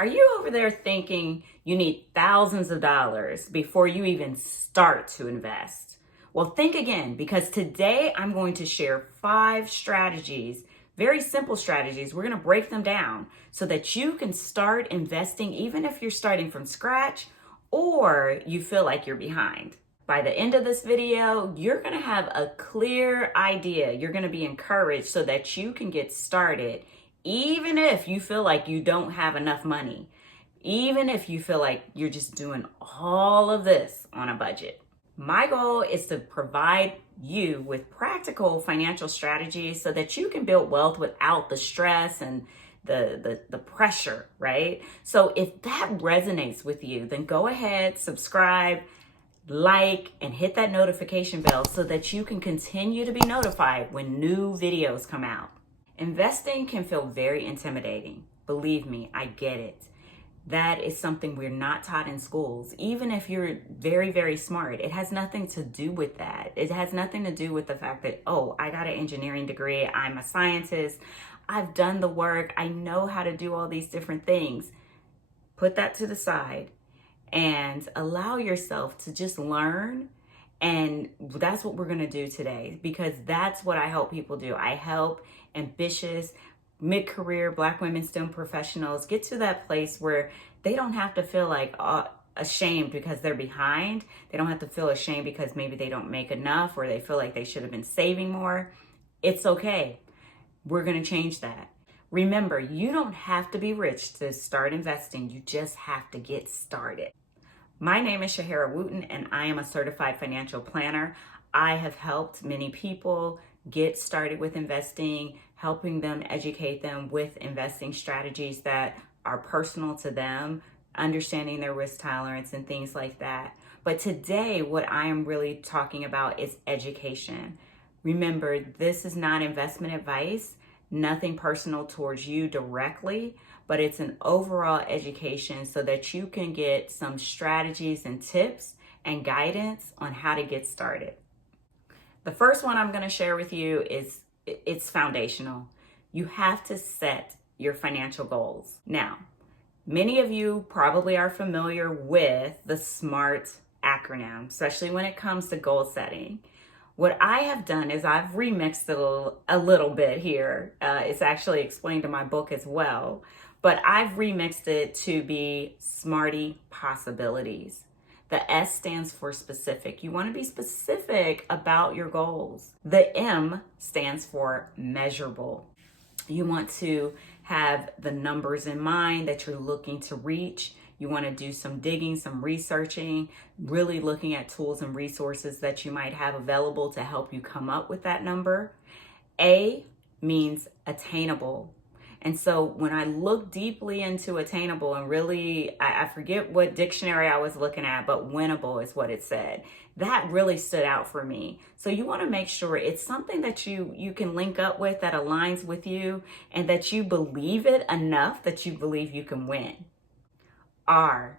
Are you over there thinking you need thousands of dollars before you even start to invest? Well, think again, because today I'm going to share 5 strategies, very simple strategies. We're going to break them down so that you can start investing even if you're starting from scratch or you feel like you're behind. By the end of this video, you're going to have a clear idea. You're going to be encouraged so that you can get started even if you feel like you don't have enough money, even if you feel like you're just doing all of this on a budget. My goal is to provide you with practical financial strategies so that you can build wealth without the stress and the pressure, right? So if that resonates with you, then go ahead, subscribe, like, and hit that notification bell so that you can continue to be notified when new videos come out. Investing can feel very intimidating. Believe me, I get it. That is something we're not taught in schools. Even if you're very, very smart, it has nothing to do with that. It has nothing to do with the fact that, oh, I got an engineering degree, I'm a scientist, I've done the work, I know how to do all these different things. Put that to the side and allow yourself to just learn. And that's what we're going to do today, because that's what I help people do. I help ambitious mid-career Black women STEM professionals get to that place where they don't have to feel like ashamed because they're behind. They don't have to feel ashamed because maybe they don't make enough or they feel like they should have been saving more. It's okay. We're going to change that. Remember, you don't have to be rich to start investing. You just have to get started. My name is Shehara Wooten, and I am a certified financial planner. I have helped many people get started with investing, helping them, educate them with investing strategies that are personal to them, understanding their risk tolerance and things like that. But today, what I am really talking about is education. Remember, this is not investment advice, nothing personal towards you directly, but it's an overall education so that you can get some strategies and tips and guidance on how to get started. The first one I'm going to share with you is it's foundational. You have to set your financial goals. Now, many of you probably are familiar with the SMART acronym, especially when it comes to goal setting. What I have done is I've remixed it a little bit here. It's actually explained in my book as well, but I've remixed it to be SMARTY possibilities. The S stands for specific. You want to be specific about your goals. The M stands for measurable. You want to have the numbers in mind that you're looking to reach. You want to do some digging, some researching, really looking at tools and resources that you might have available to help you come up with that number. A means attainable. And so when I look deeply into attainable and really, I forget what dictionary I was looking at, but winnable is what it said. That really stood out for me. So you want to make sure it's something that you can link up with, that aligns with you, and that you believe it enough that you believe you can win. R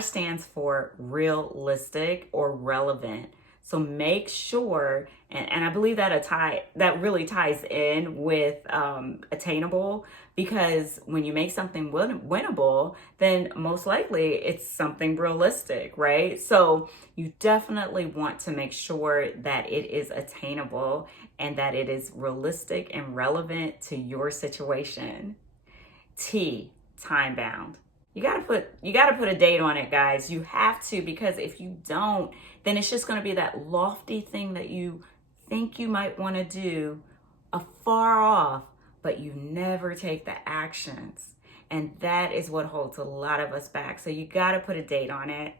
stands for realistic or relevant. So make sure, and I believe that really ties in with attainable, because when you make something winnable, then most likely it's something realistic, right? So you definitely want to make sure that it is attainable and that it is realistic and relevant to your situation. T, time bound. You gotta put a date on it, guys. You have to, because if you don't, then it's just gonna be that lofty thing that you think you might wanna do afar off, but you never take the actions. And that is what holds a lot of us back. So you gotta put a date on it.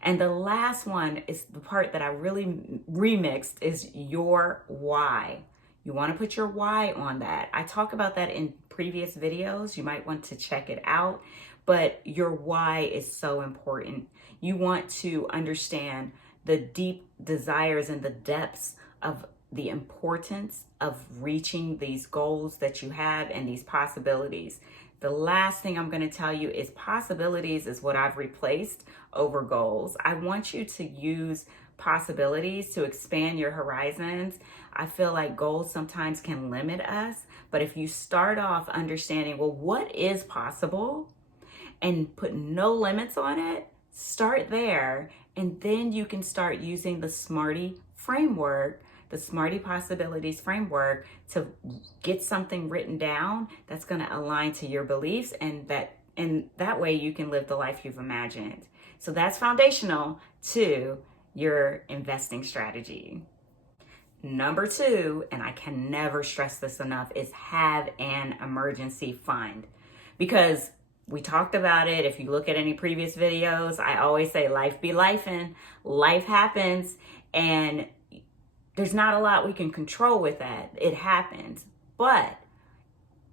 And the last one is the part that I really remixed, is your why. You wanna put your why on that. I talk about that in previous videos. You might want to check it out. But your why is so important. You want to understand the deep desires and the depths of the importance of reaching these goals that you have and these possibilities. The last thing I'm going to tell you is possibilities is what I've replaced over goals. I want you to use possibilities to expand your horizons. I feel like goals sometimes can limit us, but if you start off understanding, well, what is possible? and put no limits on it, start there. And then you can start using the Smarty framework, the Smarty Possibilities framework, to get something written down that's going to align to your beliefs, and that way you can live the life you've imagined. So that's foundational to your investing strategy. Number 2, and I can never stress this enough, is have an emergency fund. Because we talked about it. If you look at any previous videos, I always say life be lifing, life happens, and there's not a lot we can control with that. It happens. But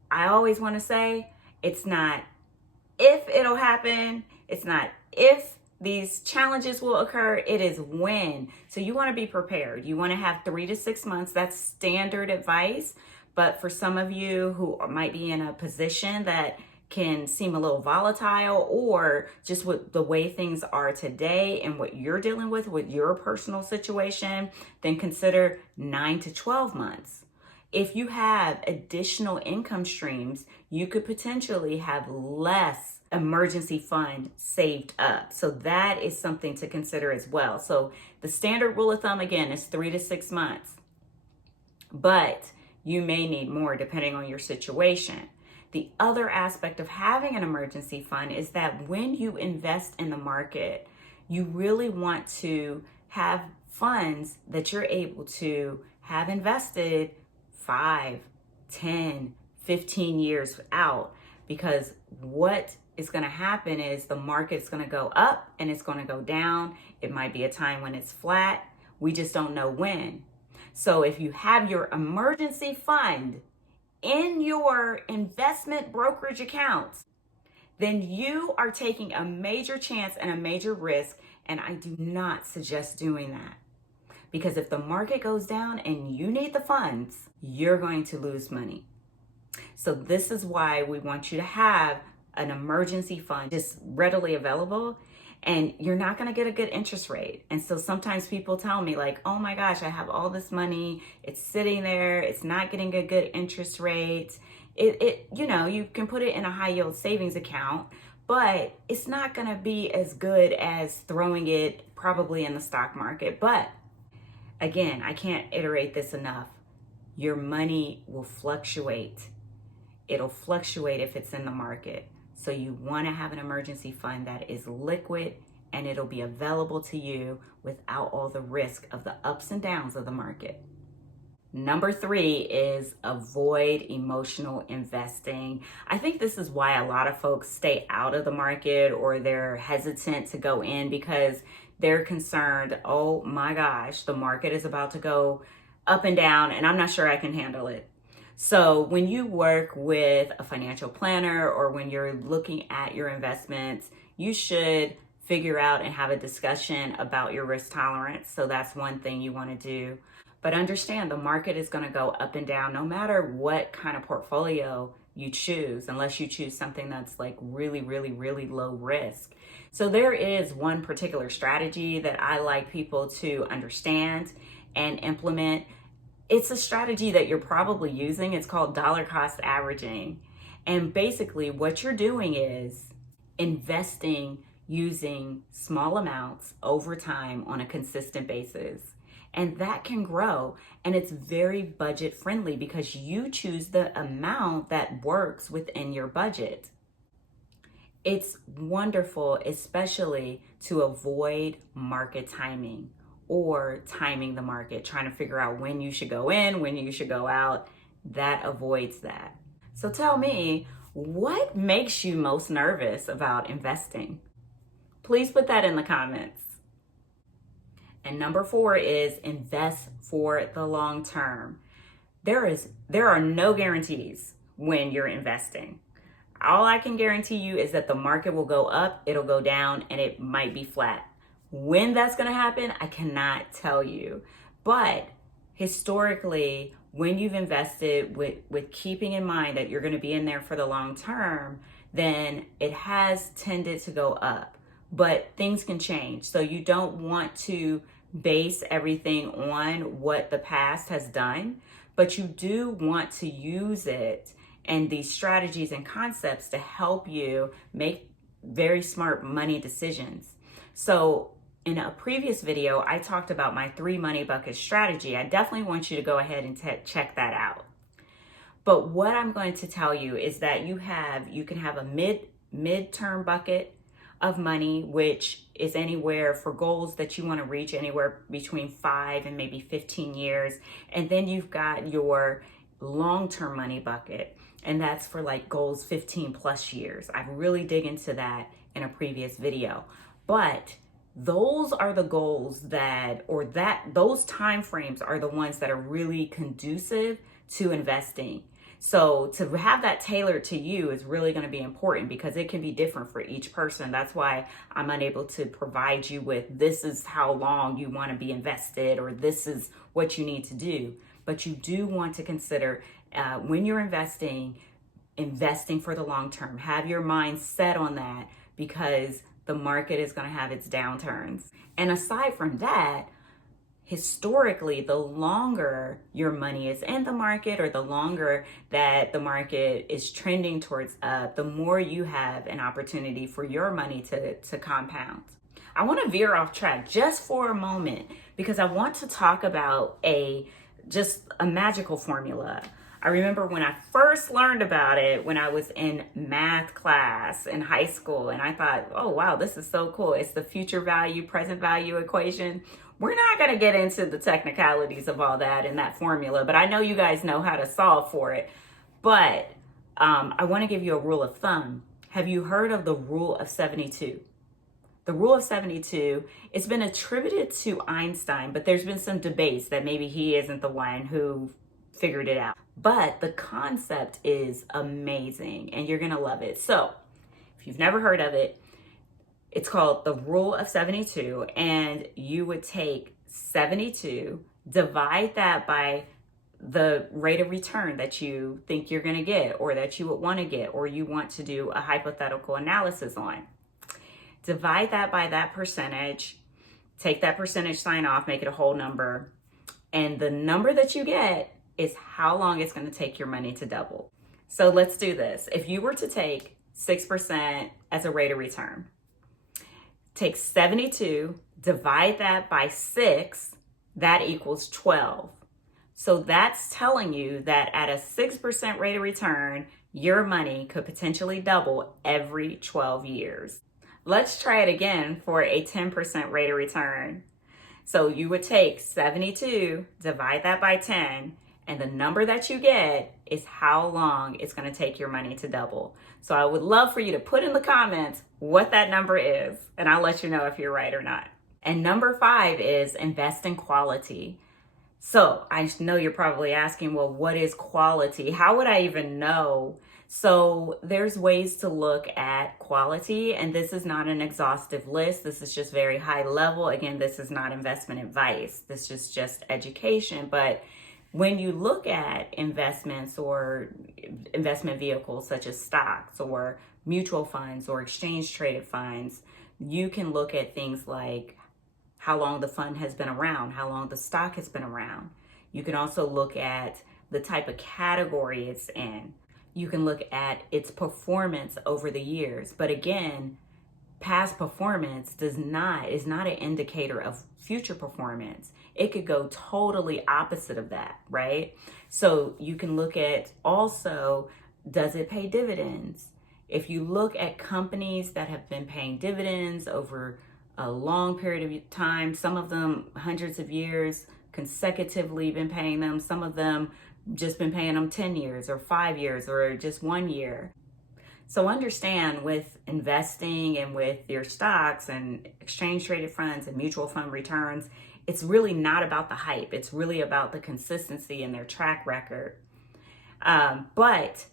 I always want to say it's not if it'll happen, it's not if these challenges will occur, it is when. So you want to be prepared. You want to have 3 to 6 months. That's standard advice. But for some of you who might be in a position that can seem a little volatile, or just with the way things are today and what you're dealing with your personal situation, then consider 9 to 12 months. If you have additional income streams, you could potentially have less emergency fund saved up. So that is something to consider as well. So the standard rule of thumb, again, is 3 to 6 months, but you may need more depending on your situation. The other aspect of having an emergency fund is that when you invest in the market, you really want to have funds that you're able to have invested 5, 10, 15 years out, because what is going to happen is the market's going to go up and it's going to go down. It might be a time when it's flat. We just don't know when. So if you have your emergency fund in your investment brokerage accounts, then you are taking a major chance and a major risk. And I do not suggest doing that, because if the market goes down and you need the funds, you're going to lose money. So this is why we want you to have an emergency fund just readily available, and you're not going to get a good interest rate. And so sometimes people tell me like, oh my gosh, I have all this money, it's sitting there, it's not getting a good interest rate. You can put it in a high yield savings account, but it's not going to be as good as throwing it probably in the stock market. But again, I can't iterate this enough. Your money will fluctuate. It'll fluctuate if it's in the market. So you want to have an emergency fund that is liquid, and it'll be available to you without all the risk of the ups and downs of the market. Number 3 is avoid emotional investing. I think this is why a lot of folks stay out of the market, or they're hesitant to go in because they're concerned, oh my gosh, the market is about to go up and down and I'm not sure I can handle it. So when you work with a financial planner, or when you're looking at your investments, you should figure out and have a discussion about your risk tolerance. So that's one thing you want to do. But understand the market is going to go up and down no matter what kind of portfolio you choose, unless you choose something that's like really, really, really low risk. So there is one particular strategy that I like people to understand and implement. It's a strategy that you're probably using. It's called dollar cost averaging. And basically what you're doing is investing using small amounts over time on a consistent basis. And that can grow. And it's very budget friendly because you choose the amount that works within your budget. It's wonderful, especially to avoid market timing, or timing the market, trying to figure out when you should go in, when you should go out. That avoids that. So tell me, what makes you most nervous about investing? Please put that in the comments. And number 4 is invest for the long term. There are no guarantees when you're investing. All I can guarantee you is that the market will go up, it'll go down, and it might be flat. When that's going to happen, I cannot tell you. But historically, when you've invested with keeping in mind that you're going to be in there for the long term, then it has tended to go up. But things can change. So you don't want to base everything on what the past has done, but you do want to use it and these strategies and concepts to help you make very smart money decisions. So in a previous video, I talked about my 3 money bucket strategy. I definitely want you to go ahead and check that out. But what I'm going to tell you is that you can have a mid-term bucket of money, which is anywhere for goals that you want to reach anywhere between 5 and maybe 15 years. And then you've got your long-term money bucket, and that's for like goals 15 plus years. I really dig into that in a previous video. But those are the goals those time frames are the ones that are really conducive to investing. So to have that tailored to you is really going to be important because it can be different for each person. That's why I'm unable to provide you with this is how long you want to be invested or this is what you need to do. But you do want to consider when you're investing for the long term. Have your mind set on that because the market is going to have its downturns. And aside from that, historically, the longer your money is in the market or the longer that the market is trending towards up, the more you have an opportunity for your money to compound. I want to veer off track just for a moment because I want to talk about just a magical formula. I remember when I first learned about it when I was in math class in high school, and I thought, oh wow, this is so cool. It's the future value, present value equation. We're not going to get into the technicalities of all that in that formula, but I know you guys know how to solve for it. But I want to give you a rule of thumb. Have you heard of the rule of 72? The rule of 72, it's been attributed to Einstein, but there's been some debates that maybe he isn't the one who figured it out. But the concept is amazing and you're going to love it. So if you've never heard of it, it's called the rule of 72, and you would take 72, divide that by the rate of return that you think you're going to get or that you would want to get or you want to do a hypothetical analysis on. Divide that by that percentage, take that percentage sign off, make it a whole number, and the number that you get is how long it's going to take your money to double. So let's do this. If you were to take 6% as a rate of return, take 72, divide that by 6, that equals 12. So that's telling you that at a 6% rate of return, your money could potentially double every 12 years. Let's try it again for a 10% rate of return. So you would take 72, divide that by 10, and the number that you get is how long it's going to take your money to double. So I would love for you to put in the comments what that number is, and I'll let you know if you're right or not. And number 5 is invest in quality. So I know you're probably asking, well, what is quality? How would I even know? So there's ways to look at quality, and this is not an exhaustive list. This is just very high level. Again, this is not investment advice. This is just education. But when you look at investments or investment vehicles such as stocks or mutual funds or exchange traded funds, you can look at things like how long the fund has been around, how long the stock has been around. You can also look at the type of category it's in. You can look at its performance over the years. But again, past performance is not an indicator of future performance. It could go totally opposite of that, right? So you can look at also, does it pay dividends? If you look at companies that have been paying dividends over a long period of time, some of them hundreds of years, consecutively been paying them, some of them just been paying them 10 years or 5 years or just 1 year. So understand with investing and with your stocks and exchange traded funds and mutual fund returns, it's really not about the hype. It's really about the consistency in their track record. But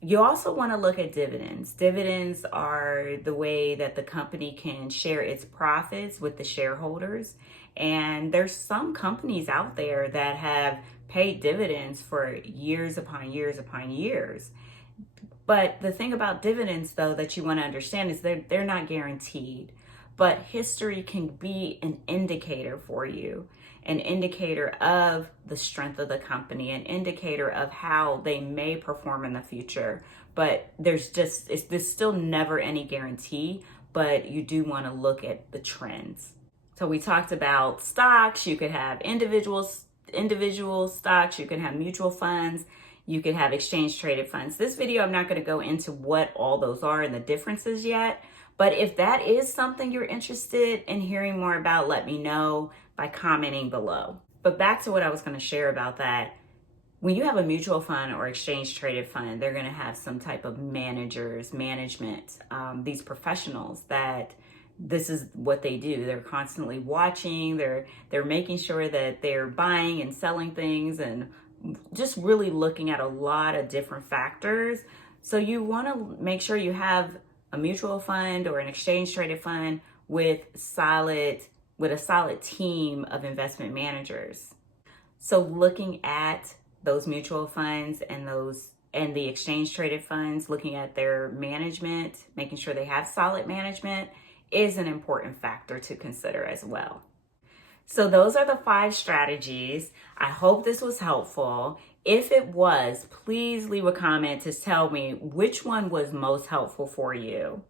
you also want to look at dividends. Dividends are the way that the company can share its profits with the shareholders. And there's some companies out there that have paid dividends for years upon years upon years. But the thing about dividends, though, that you want to understand is they're not guaranteed. But history can be an indicator for you. an indicator of the strength of the company, an indicator of how they may perform in the future. But there's still never any guarantee, but you do want to look at the trends. So we talked about stocks. You could have individual stocks, you can have mutual funds, you could have exchange traded funds. This video, I'm not going to go into what all those are and the differences yet, but if that is something you're interested in hearing more about, let me know by commenting below. But back to what I was going to share about that. When you have a mutual fund or exchange traded fund, they're going to have some type of management, these professionals that this is what they do. They're constantly watching, they're making sure that they're buying and selling things and just really looking at a lot of different factors. So you want to make sure you have a mutual fund or an exchange traded fund with a solid team of investment managers. So looking at those mutual funds and the exchange traded funds, looking at their management, making sure they have solid management is an important factor to consider as well. So those are the 5 strategies. I hope this was helpful. If it was, please leave a comment to tell me which one was most helpful for you.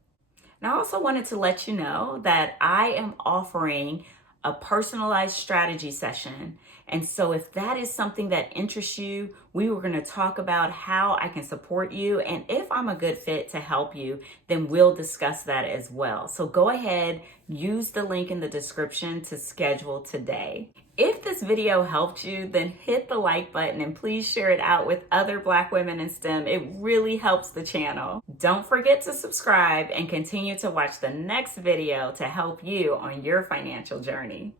And I also wanted to let you know that I am offering a personalized strategy session. And so if that is something that interests you, we were going to talk about how I can support you. And if I'm a good fit to help you, then we'll discuss that as well. So go ahead, use the link in the description to schedule today. If this video helped you, then hit the like button and please share it out with other Black women in STEM. It really helps the channel. Don't forget to subscribe and continue to watch the next video to help you on your financial journey.